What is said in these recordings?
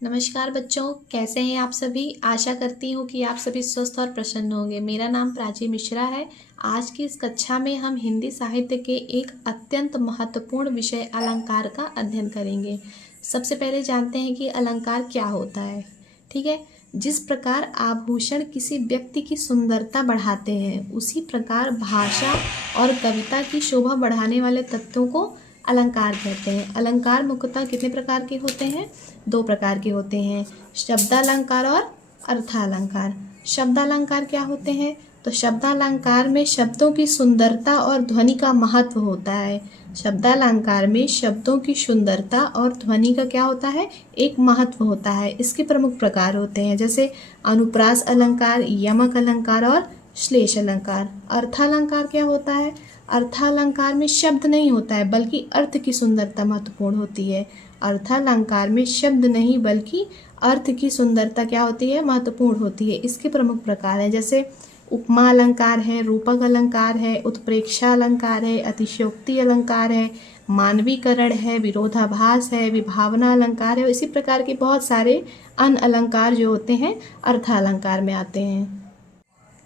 नमस्कार बच्चों, कैसे हैं आप सभी। आशा करती हूँ कि आप सभी स्वस्थ और प्रसन्न होंगे। मेरा नाम प्राची मिश्रा है। आज की इस कक्षा में हम हिंदी साहित्य के एक अत्यंत महत्वपूर्ण विषय अलंकार का अध्ययन करेंगे। सबसे पहले जानते हैं कि अलंकार क्या होता है। ठीक है, जिस प्रकार आभूषण किसी व्यक्ति की सुंदरता बढ़ाते हैं, उसी प्रकार भाषा और कविता की शोभा बढ़ाने वाले तत्वों को अलंकार कहते हैं। अलंकार मुख्यतः कितने प्रकार के होते हैं? 2 प्रकार के होते हैं, शब्दालंकार और अर्थालंकार। शब्दालंकार क्या होते हैं? तो शब्दालंकार में शब्दों की सुंदरता और ध्वनि का महत्व होता है। शब्दालंकार में शब्दों की सुंदरता और ध्वनि का क्या होता है? एक महत्व होता है। इसके प्रमुख प्रकार होते हैं जैसे अनुप्रास अलंकार, यमक अलंकार और श्लेष अलंकार। अर्थालंकार क्या होता है? अर्थालंकार में शब्द नहीं होता है बल्कि अर्थ की सुंदरता महत्वपूर्ण होती है। अर्थालंकार में शब्द नहीं बल्कि अर्थ की सुंदरता क्या होती है? महत्वपूर्ण होती है। इसके प्रमुख प्रकार हैं जैसे उपमा अलंकार है, रूपक अलंकार है, उत्प्रेक्षा अलंकार है, अतिशयोक्ति अलंकार है, मानवीकरण है, विरोधाभास है, विभावना अलंकार है। इसी प्रकार के बहुत सारे अन्य अलंकार जो होते हैं अर्थालंकार में आते हैं।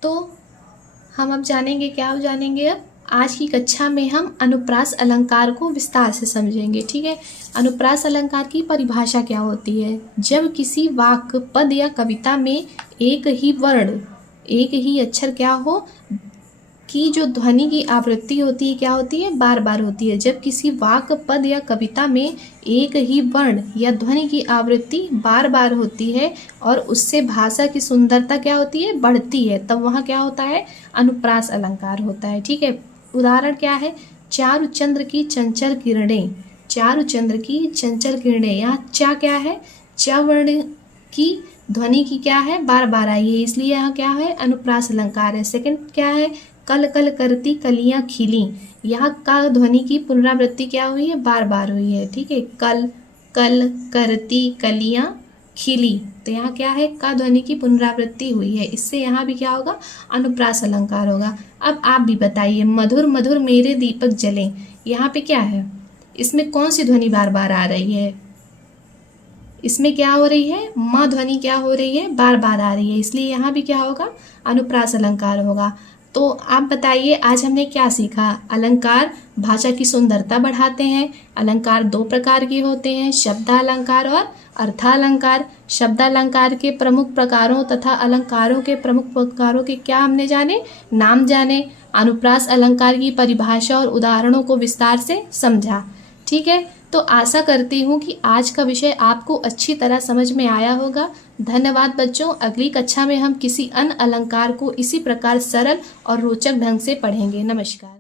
तो हम अब जानेंगे, क्या जानेंगे अब आज की कक्षा में हम अनुप्रास अलंकार को विस्तार से समझेंगे। ठीक है, अनुप्रास अलंकार की परिभाषा क्या होती है? जब किसी वाक्य, पद या कविता में एक ही वर्ण, एक ही अक्षर क्या हो की जो ध्वनि की आवृत्ति होती है क्या होती है? बार बार होती है। जब किसी वाक्य, पद या कविता में एक ही वर्ण या ध्वनि की आवृत्ति बार बार होती है और उससे भाषा की सुंदरता क्या होती है? बढ़ती है, तब वहाँ क्या होता है? अनुप्रास अलंकार होता है। ठीक है, उदाहरण क्या है? चारु चंद्र की चंचल किरणें। चारु चंद्र की चंचल किरणें, यहाँ चा क्या है? चा वर्ण की ध्वनि की क्या है? बार बार आई है, इसलिए यहाँ क्या है? अनुप्रास अलंकार है। सेकंड क्या है? कल कल करती कलियां खिली। यहाँ का ध्वनि की पुनरावृत्ति क्या हुई है? बार बार हुई है। ठीक है, कल कल करती कलियां खिली, तो यहाँ क्या है? का ध्वनि की पुनरावृत्ति हुई है, इससे यहाँ भी क्या होगा? अनुप्रास अलंकार होगा। अब आप भी बताइए, मधुर मधुर मेरे दीपक जले, यहाँ पे क्या है? इसमें कौन सी ध्वनि बार बार आ रही है? इसमें क्या हो रही है? म ध्वनि क्या हो रही है? बार बार आ रही है, इसलिए यहाँ भी क्या होगा? अनुप्रास अलंकार होगा। तो आप बताइए, आज हमने क्या सीखा? अलंकार भाषा की सुंदरता बढ़ाते हैं। अलंकार 2 प्रकार के होते हैं, शब्दालंकार और अर्थालंकार। शब्दालंकार के प्रमुख प्रकारों तथा अलंकारों के प्रमुख प्रकारों के क्या हमने जाने? नाम जाने। अनुप्रास अलंकार की परिभाषा और उदाहरणों को विस्तार से समझा। ठीक है, तो आशा करती हूँ कि आज का विषय आपको अच्छी तरह समझ में आया होगा। धन्यवाद बच्चों। अगली कक्षा में हम किसी अन्य अलंकार को इसी प्रकार सरल और रोचक ढंग से पढ़ेंगे। नमस्कार।